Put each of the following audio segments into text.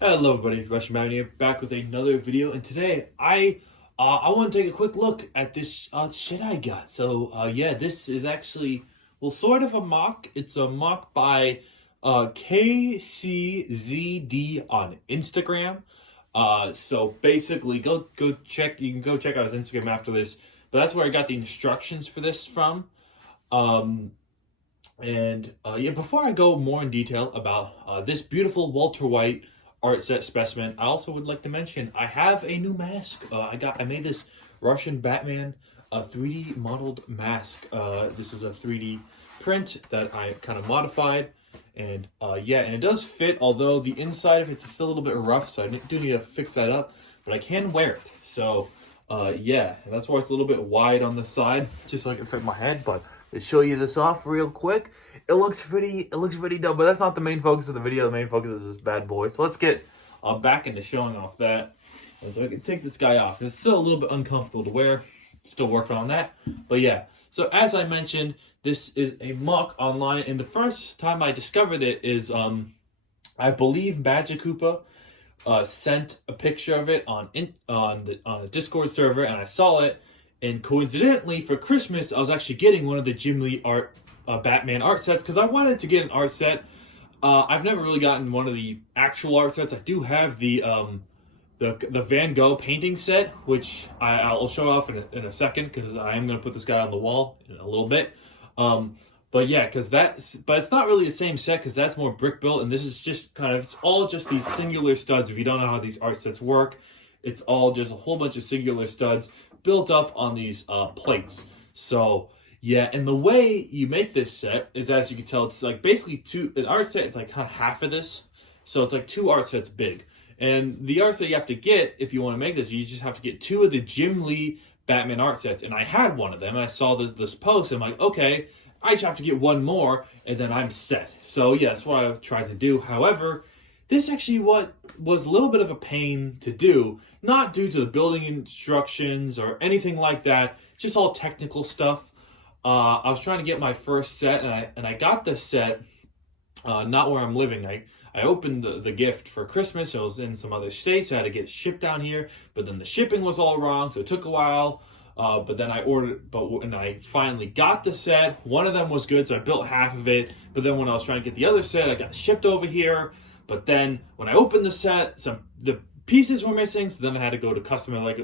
Hello everybody, Russian Man here, back with another video, and today I want to take a quick look at this shit I got. Yeah, this is actually, well, sort of a mock. It's a mock by KCZD on Instagram. So basically, go check. You can go check out his Instagram after this. But that's where I got the instructions for this from. Um, yeah, before I go more in detail about this beautiful Walter White art set specimen, I also would like to mention I have a new mask. I made this Russian Batman 3D modeled mask. This is a 3D print that I kind of modified, and yeah, and it does fit. Although the inside of it's still a little bit rough, so I do need to fix that up. But I can wear it. So yeah, and that's why it's a little bit wide on the side, just so I can fit my head. But to show you this off real quick, it looks pretty dumb, but that's not the main focus of the video. The main focus is this bad boy. So let's get back into showing off that. And so I can take this guy off. It's still a little bit uncomfortable to wear. Still working on that. But yeah, so as I mentioned, this is a mock online, and the first time I discovered it is I believe Magic Koopa sent a picture of it on a Discord server, and I saw it. And coincidentally, for Christmas, I was actually getting one of the Jim Lee Batman art sets because I wanted to get an art set. I've never really gotten one of the actual art sets. I do have the Van Gogh painting set, which I'll show off in a second because I am going to put this guy on the wall in a little bit. But yeah, but it's not really the same set because that's more brick built, and this is just it's all just these singular studs. If you don't know how these art sets work, it's all just a whole bunch of singular studs built up on these plates. So yeah, and the way you make this set is, as you can tell, it's like basically an art set. It's like half of this, so it's like two art sets big. And the art set you have to get if you want to make this, you just have to get two of the Jim Lee Batman art sets. And I had one of them, and I saw this post, and I'm like, okay, I just have to get one more, and then I'm set. So yeah, that's what I tried to do. However, this actually was a little bit of a pain to do, not due to the building instructions or anything like that, just all technical stuff. I was trying to get my first set, and I got this set not where I'm living. I opened the gift for Christmas. I was in some other states. I had to get it shipped down here, but then the shipping was all wrong, so it took a while. But then I ordered, and I finally got the set. One of them was good, so I built half of it. But then when I was trying to get the other set, I got it shipped over here. But then when I opened the set, the pieces were missing, so then I had to go to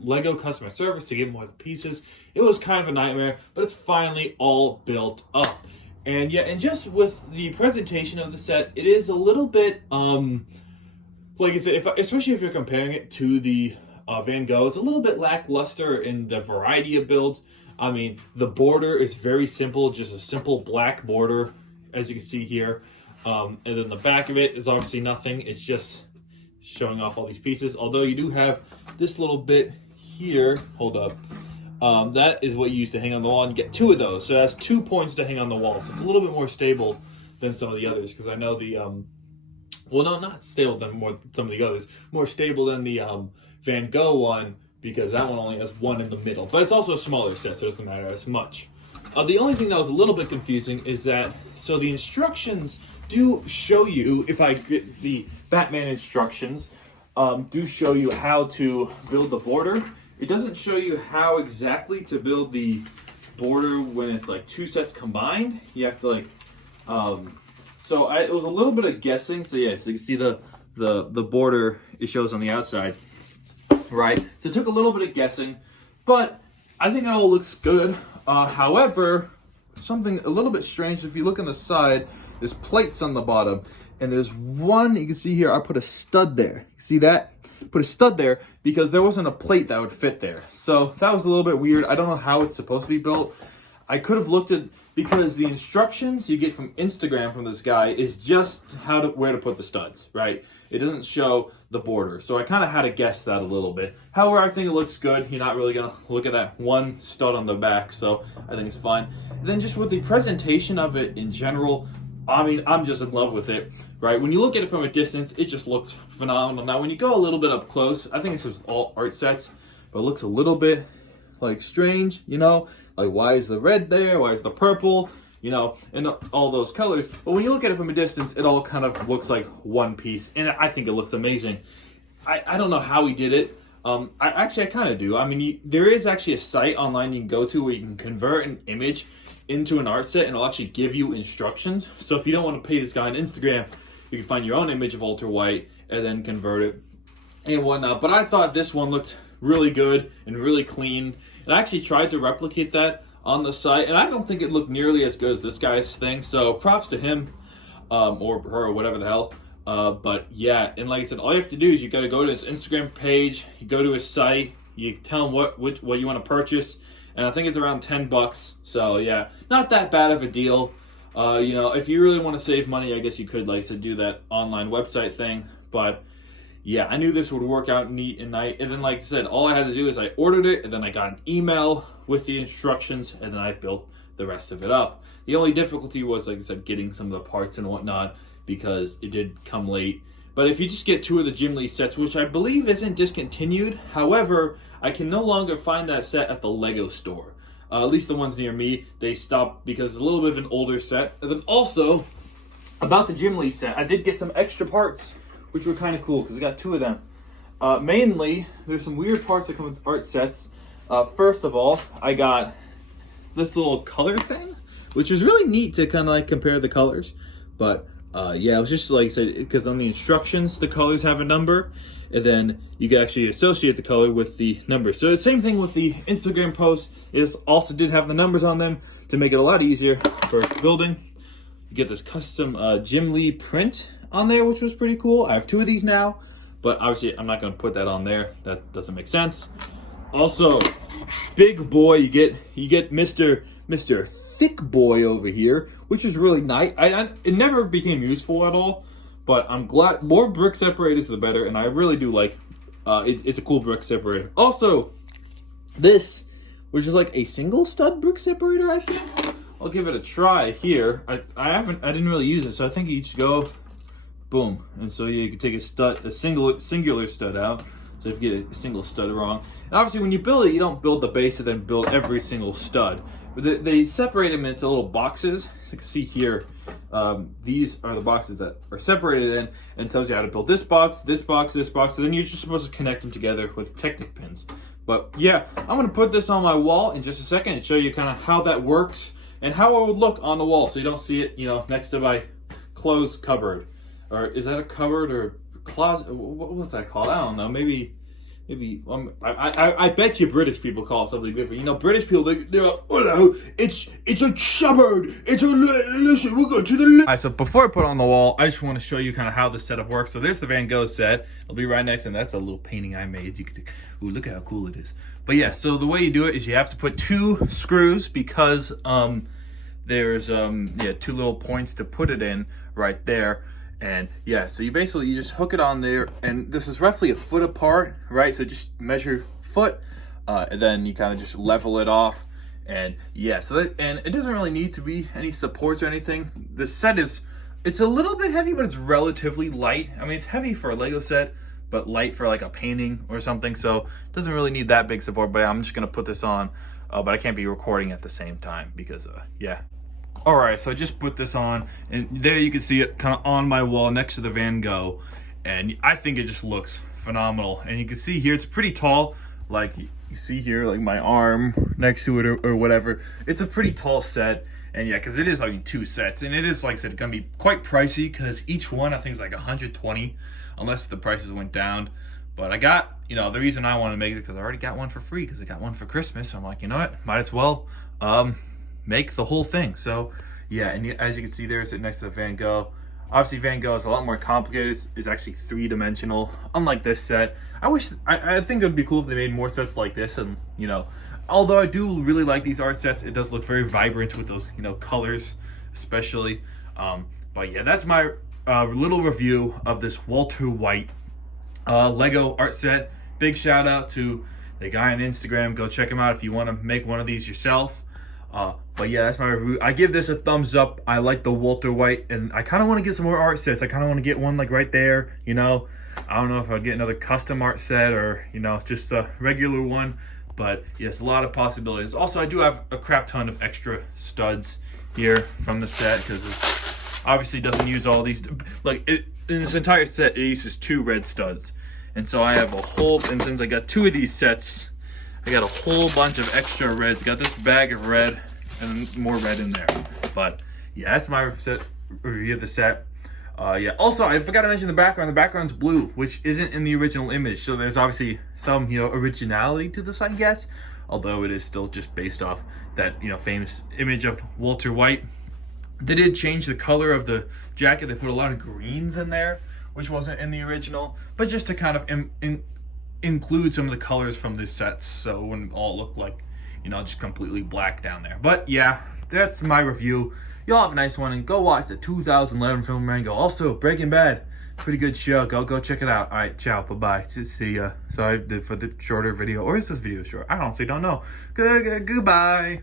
Lego customer service to get more of the pieces. It was kind of a nightmare, but it's finally all built up. And yeah, and just with the presentation of the set, it is a little bit, like I said, especially if you're comparing it to the Van Gogh, it's a little bit lackluster in the variety of builds. I mean, the border is very simple, just a simple black border, as you can see here. And then the back of it is obviously nothing. It's just showing off all these pieces. Although you do have this little bit here. Hold up. That is what you use to hang on the wall, and get two of those. So that's 2 points to hang on the wall. So it's a little bit more stable than some of the others, because I know the well, no, not stable than some of the others. More stable than the Van Gogh one, because that one only has one in the middle. But it's also a smaller set, so it doesn't matter as much. The only thing that was a little bit confusing is that, so the instructions do show you, if I get the Batman instructions, do show you how to build the border. It doesn't show you how exactly to build the border when it's like two sets combined. You have to like, it was a little bit of guessing. So yeah, so you can see the border it shows on the outside, right? So it took a little bit of guessing, but I think it all looks good. However, something a little bit strange, if you look on the side, there's plates on the bottom, and there's one, you can see here, I put a stud there. See that? Put a stud there because there wasn't a plate that would fit there. So that was a little bit weird. I don't know how it's supposed to be built. I could have looked at, because the instructions you get from Instagram from this guy is just where to put the studs, right? It doesn't show the border. So I kind of had to guess that a little bit. However, I think it looks good. You're not really going to look at that one stud on the back, so I think it's fine. And then just with the presentation of it in general, I mean, I'm just in love with it, right? When you look at it from a distance, it just looks phenomenal. Now, when you go a little bit up close, I think this is all art sets, but it looks a little bit like strange, you know? Like, why is the red there? Why is the purple? you know, and all those colors. But when you look at it from a distance, it all kind of looks like one piece, and I think it looks amazing. I don't know how he did it. I kind of do. I mean, there is actually a site online you can go to where you can convert an image into an art set, and it'll actually give you instructions. So if you don't want to pay this guy on Instagram, you can find your own image of Walter White and then convert it and whatnot. But I thought this one looked really good and really clean. And I actually tried to replicate that on the site, and I don't think it looked nearly as good as this guy's thing. So props to him, or her, or whatever the hell. But yeah, and like I said, all you have to do is you got to go to his Instagram page, you go to his site, you tell him what you want to purchase, and I think it's around $10. So yeah, not that bad of a deal. You know, if you really want to save money, I guess you could, like I said, do that online website thing. But yeah, I knew this would work out neat and nice. And then, like I said, all I had to do is I ordered it, and then I got an email with the instructions, and then I built the rest of it up. The only difficulty was, like I said, getting some of the parts and whatnot, because it did come late. But if you just get 2 of the Jim Lee sets, which I believe isn't discontinued, however, I can no longer find that set at the Lego store. At least the ones near me, they stopped because it's a little bit of an older set. And then also, about the Jim Lee set, I did get some extra parts, which were kind of cool because I got 2 of them. Mainly, there's some weird parts that come with art sets. First of all, I got this little color thing, which is really neat to kind of like compare the colors. But yeah, it was just like I said, because on the instructions, the colors have a number, and then you can actually associate the color with the number. So the same thing with the Instagram post, is also did have the numbers on them to make it a lot easier for building. You get this custom Jim Lee print on there, which was pretty cool. I have 2 of these now, but obviously I'm not going to put that on there. That doesn't make sense. Also, big boy, you get Mr. Thick Boy over here, which is really nice. It never became useful at all, but I'm glad. More brick separators the better, and I really do like. It's a cool brick separator. Also, this, which is like a single stud brick separator, I think. I'll give it a try here. I didn't really use it, so I think you just go, boom, and so you can take a singular stud out. So if you get a single stud wrong, and obviously when you build it, you don't build the base and then build every single stud. They separate them into little boxes. As you can see here, these are the boxes that are separated in, and tells you how to build this box, this box, this box, and then you're just supposed to connect them together with Technic pins. But yeah, I'm gonna put this on my wall in just a second and show you kind of how that works and how it would look on the wall, so you don't see it, you know, next to my clothes cupboard. Or is that a cupboard or closet? What was that called? I don't know. Maybe. I bet you British people call it something different. You know, British people, they're like, oh no, it's a cupboard. It's a listen. We'll go to the. Alright, so before I put it on the wall, I just want to show you kind of how this setup works. So there's the Van Gogh set. It'll be right next, and that's a little painting I made. You could, ooh, look at how cool it is. But yeah, so the way you do it is you have to put 2 screws because there's 2 little points to put it in right there. And yeah, so you just hook it on there, and this is roughly a foot apart, right? So just measure foot, and then you kind of just level it off. And yeah, and it doesn't really need to be any supports or anything. The set it's a little bit heavy, but it's relatively light. I mean, it's heavy for a Lego set, but light for like a painting or something. So it doesn't really need that big support, but I'm just gonna put this on, but I can't be recording at the same time because yeah. All right, so I just put this on, and there you can see it kind of on my wall next to the Van Gogh, and I think it just looks phenomenal. And you can see here, it's pretty tall, like you see here, like my arm next to it or whatever. It's a pretty tall set, and yeah, because it is like 2 sets, and it is, like I said, gonna be quite pricey because each one I think is like 120, unless the prices went down. But I got, you know, the reason I want to make it because I already got one for free because I got one for Christmas. So I'm like, you know what, might as well make the whole thing. So yeah, and as you can see there, it's next to the Van Gogh. Obviously Van Gogh is a lot more complicated. It's actually 3-dimensional, unlike this set. I think it would be cool if they made more sets like this. And you know, although I do really like these art sets, it does look very vibrant with those, you know, colors especially. But yeah, that's my little review of this Walter White Lego art set. Big shout out to the guy on Instagram. Go check him out if you want to make one of these yourself. But yeah, that's my review. I give this a thumbs up. I like the Walter White, and I kind of want to get some more art sets. I kind of want to get one like right there, you know. I don't know if I'd get another custom art set or, you know, just a regular one. But yes, a lot of possibilities. Also, I do have a crap ton of extra studs here from the set, because it obviously doesn't use all these. Like, in this entire set, it uses 2 red studs. And so I have a whole, and since I got 2 of these sets, I got a whole bunch of extra reds. Got this bag of red and more red in there. But yeah, that's my review of the set. Yeah, also, I forgot to mention the background. The background's blue, which isn't in the original image. So there's obviously some, originality to this, I guess. Although it is still just based off that, famous image of Walter White. They did change the color of the jacket. They put a lot of greens in there, which wasn't in the original. But just to kind of include some of the colors from this sets, so it wouldn't all look like, just completely black down there. But yeah, that's my review. Y'all have a nice one, and go watch the 2011 film Rango. Also, Breaking Bad, pretty good show. Go check it out. All right, ciao, bye-bye. See ya. Sorry for the shorter video, or is this video short? I honestly don't know. Goodbye.